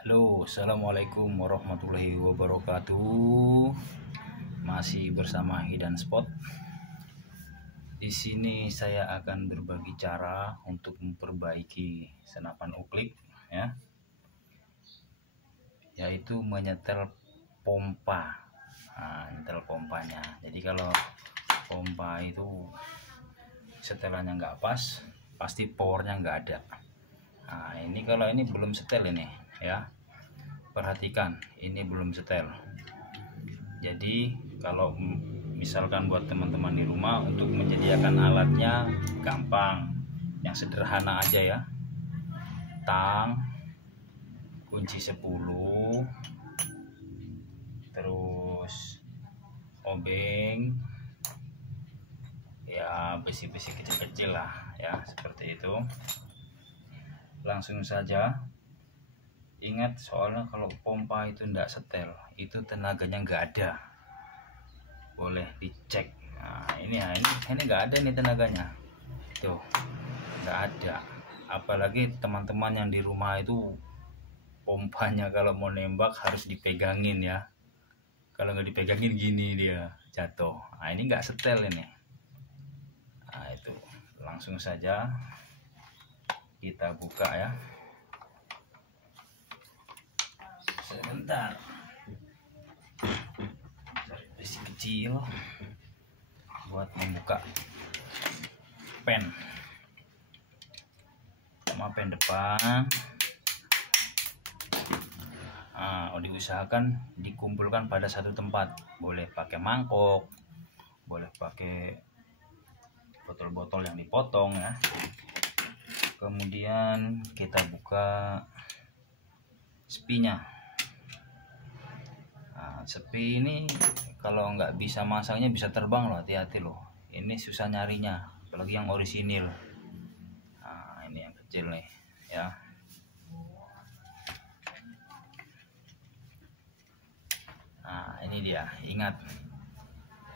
Halo, assalamualaikum warahmatullahi wabarakatuh. Masih bersama Hidan Spot. Di sini saya akan berbagi cara untuk memperbaiki senapan uklik, ya, yaitu menyetel pompa. Nyetel pompanya. Jadi kalau pompa itu setelannya nggak pas, pasti powernya nggak ada. Nah, ini kalau ini belum setel ini, ya. Perhatikan, ini belum setel. Jadi kalau misalkan buat teman-teman di rumah untuk menyediakan alatnya gampang, yang sederhana aja ya. Tang, kunci 10, terus obeng, ya besi-besi kecil-kecil lah ya, seperti itu. Langsung saja. Ingat, soalnya kalau pompa itu tidak setel, itu tenaganya nggak ada. Boleh dicek. Nah, ini nggak ada nih tenaganya. Tuh, nggak ada. Apalagi teman-teman yang di rumah itu pompanya kalau mau nembak harus dipegangin ya. Kalau nggak dipegangin gini dia jatuh. Nah, ini nggak setel ini. Nah, itu langsung saja kita buka ya. Sebentar, cari besi kecil buat membuka pen sama pen depan. Diusahakan dikumpulkan pada satu tempat. Boleh pakai mangkok, boleh pakai botol-botol yang dipotong ya. Kemudian kita buka sepinya. Sepi ini kalau nggak bisa masangnya bisa terbang loh, hati-hati loh. Ini susah nyarinya, apalagi yang orisinil. Ini yang kecil nih ya. Ini dia. Ingat,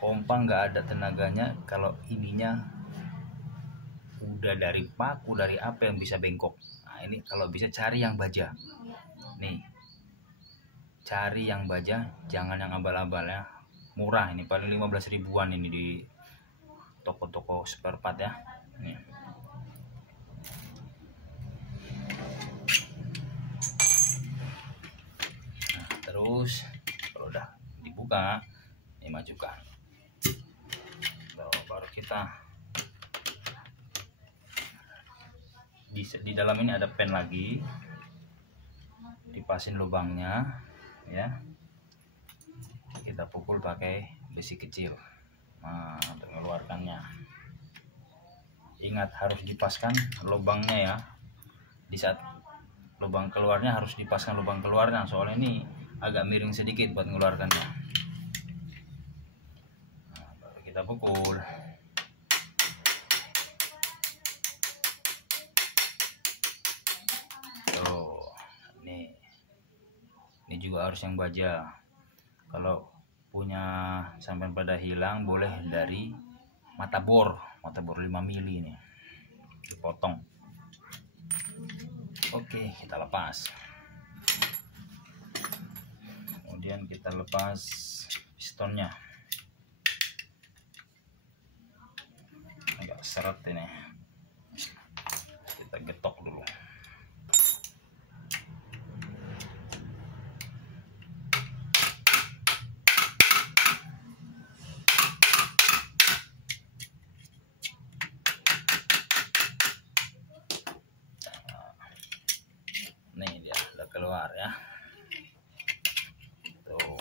pompa nggak ada tenaganya kalau ininya udah dari paku, dari apa yang bisa bengkok. Ini kalau bisa cari yang baja. Nih, cari yang baja, jangan yang abal-abal ya. Murah ini, paling 15 ribuan ini di toko-toko spare part ya. Nih. Terus kalau udah dibuka, ini majukan. Baru kita di dalam ini ada pen lagi, dipasin lubangnya ya. Kita pukul pakai besi kecil untuk mengeluarkannya. Ingat, harus dipaskan lubangnya ya. Di saat lubang keluarnya harus dipaskan lubang keluarnya, soalnya ini agak miring sedikit buat mengeluarkannya. Baru kita pukul. Ini juga harus yang baja. Kalau punya sampai pada hilang, boleh dari mata bor 5 mili ini dipotong. Oke, kita lepas. Kemudian kita lepas pistonnya. Agak seret ini, kita getok dulu. Nih dia udah keluar ya. Tuh.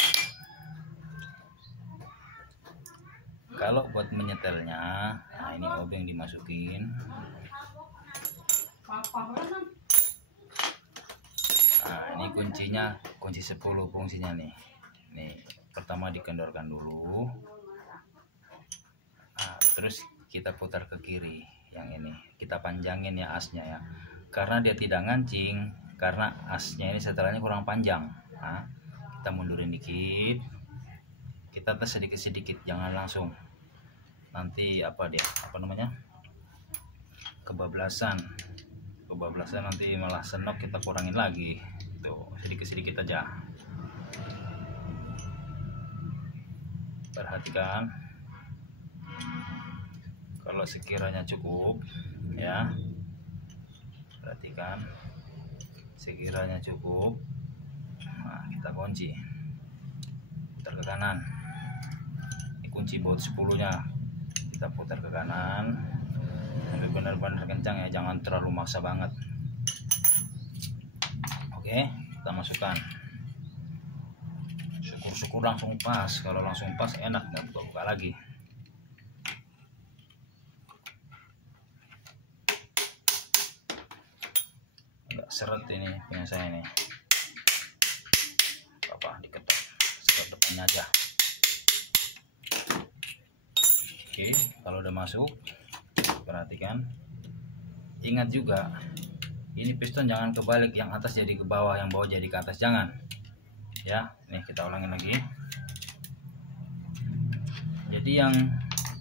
Kalau buat menyetelnya, ini obeng dimasukin. Ini kuncinya, kunci 10 fungsinya nih. Nih, pertama dikendorkan dulu. Terus kita putar ke kiri. Yang ini kita panjangin ya asnya ya, karena dia tidak ngancing, karena asnya ini setelahnya kurang panjang. Kita mundurin dikit, kita tes sedikit-sedikit, jangan langsung, nanti kebablasan nanti malah senok, kita kurangin lagi tuh sedikit-sedikit aja. Perhatikan, kalau sekiranya cukup ya, perhatikan sekiranya cukup, nah kita kunci, putar ke kanan. Ini kunci baut 10 nya kita putar ke kanan sampai benar-benar kencang ya, jangan terlalu maksa banget. Oke, kita masukkan. Syukur-syukur langsung pas. Kalau langsung pas enak, nggak buka-buka lagi. Nggak seret ini punya saya nih. Apa diketok seret depannya aja. Oke, kalau udah masuk, perhatikan. Ingat juga, ini piston jangan kebalik, yang atas jadi ke bawah, yang bawah jadi ke atas, jangan. Ya, nih kita ulangin lagi. Jadi yang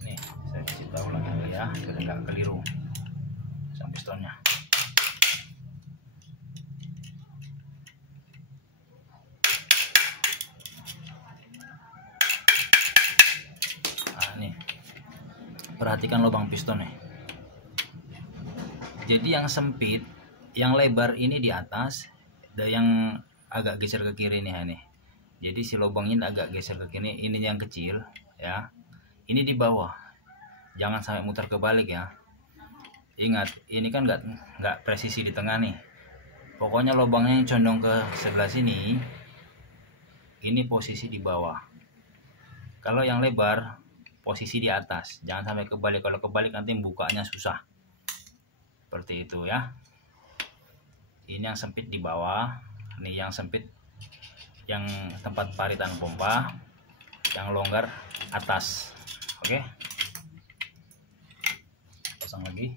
nih saya kasih tahu lagi ya, biar nggak keliru sang pistonnya. Nah, nih perhatikan lubang piston nih. Jadi yang sempit, yang lebar ini di atas, ada yang agak geser ke kiri nih. Jadi si lubangnya agak geser ke kiri, ini yang kecil ya. Ini di bawah. Jangan sampai muter kebalik ya. Ingat, ini kan nggak presisi di tengah nih. Pokoknya lubangnya yang condong ke sebelah sini, ini posisi di bawah. Kalau yang lebar, posisi di atas. Jangan sampai kebalik. Kalau kebalik nanti bukanya susah. Seperti itu ya. Ini yang sempit di bawah, ini yang sempit yang tempat paritan pompa, yang longgar atas. Oke, pasang lagi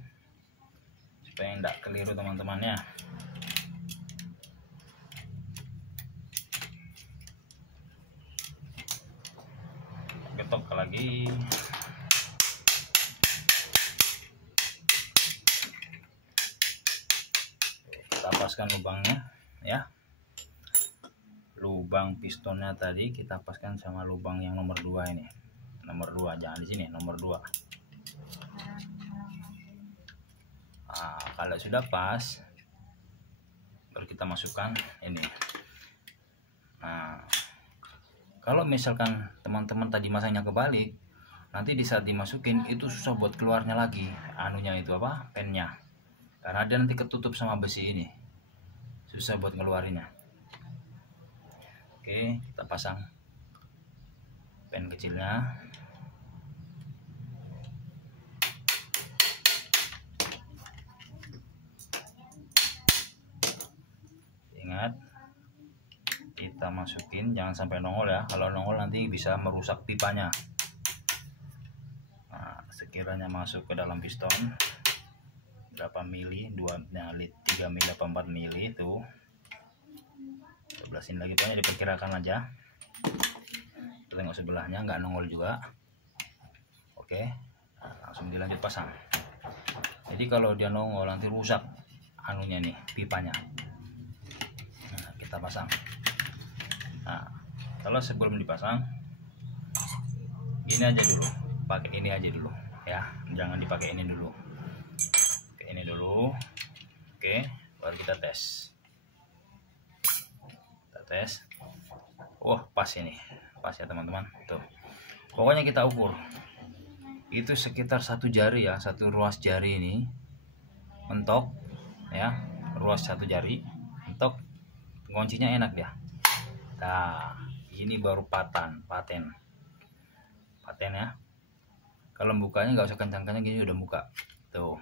supaya tidak keliru teman-temannya. Ketok lagi. Paskan lubangnya ya, lubang pistonnya tadi kita paskan sama lubang yang nomor 2 ini, nomor 2, jangan di sini, nomor 2. Nah, kalau sudah pas baru kita masukkan ini. Nah, kalau misalkan teman-teman tadi masangnya kebalik, nanti di saat dimasukin itu susah buat keluarnya lagi, anunya itu apa, pennya, karena dia nanti ketutup sama besi ini, susah buat ngeluarinnya. Oke, kita pasang pen kecilnya. Ingat, kita masukin jangan sampai nongol ya. Kalau nongol nanti bisa merusak pipanya. Nah, sekiranya masuk ke dalam piston berapa mili, 3 mili apa 4 mili itu, sebelahin lagi, pokoknya diperkirakan aja. Kita tengok sebelahnya nggak nongol juga. Oke, nah, langsung dilanjut pasang. Jadi kalau dia nongol nanti rusak anunya nih, pipanya. Nah, kita pasang. Nah, kalau sebelum dipasang ini aja dulu, pakai ini aja dulu ya, jangan dipakai ini dulu. Ini dulu. Oke, baru kita tes. Kita tes. Wah, pas ini. Pas ya teman-teman. Tuh. Pokoknya kita ukur. Itu sekitar 1 jari ya, 1 ruas jari ini. Mentok ya, ruas 1 jari. Mentok. Kuncinya enak ya. Nah, ini baru paten ya. Kalau bukanya nggak usah kencang-kencang, gini udah buka. Tuh.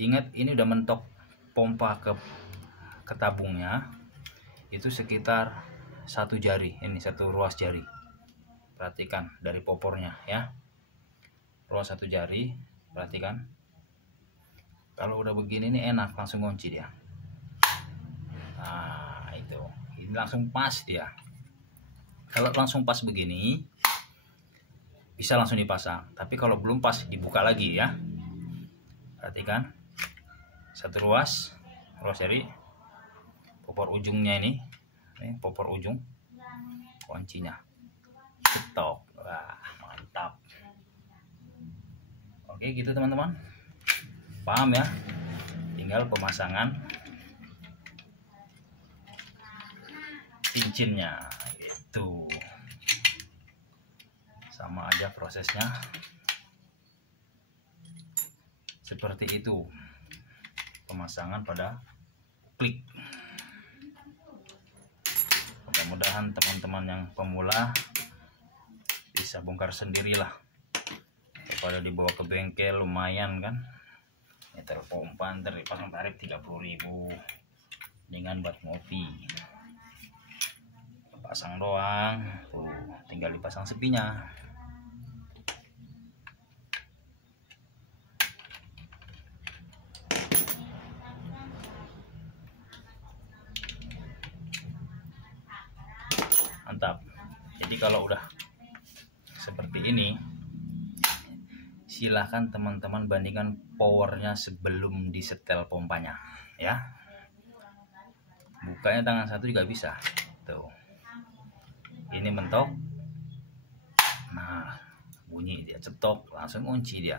Ingat, ini udah mentok pompa ke tabungnya itu sekitar 1 jari, ini 1 ruas jari. Perhatikan dari popornya ya, ruas 1 jari. Perhatikan, kalau udah begini ini enak, langsung kunci dia. Nah, itu ini langsung pas dia. Kalau langsung pas begini bisa langsung dipasang, tapi kalau belum pas dibuka lagi ya. Perhatikan, 1 ruas jari, popor ujungnya ini popor ujung kuncinya cetok. Wah, mantap. Oke gitu teman-teman, paham ya, tinggal pemasangan cincinnya itu sama aja prosesnya seperti itu, pemasangan pada klik. Mudah-mudahan teman-teman yang pemula bisa bongkar sendirilah, daripada dibawa ke bengkel lumayan kan, nyetel pompa ntar dipasang tarif 30.000, dengan buat ngopi pasang doang tuh, tinggal dipasang sepinya. Mantap. Jadi kalau udah seperti ini, silahkan teman-teman bandingkan powernya sebelum disetel pompanya ya. Bukanya tangan satu juga bisa tuh, ini mentok, nah bunyi dia cetok langsung kunci dia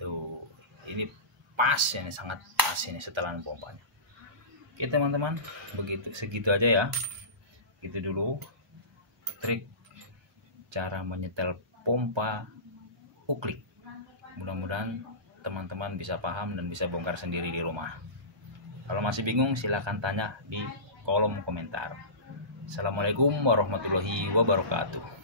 tuh. Ini pas, ini sangat pas ini setelan pompanya. Oke teman-teman, begitu segitu aja ya, gitu dulu trik cara menyetel pompa uklik. Mudah-mudahan teman-teman bisa paham dan bisa bongkar sendiri di rumah. Kalau masih bingung silahkan tanya di kolom komentar. Assalamualaikum warahmatullahi wabarakatuh.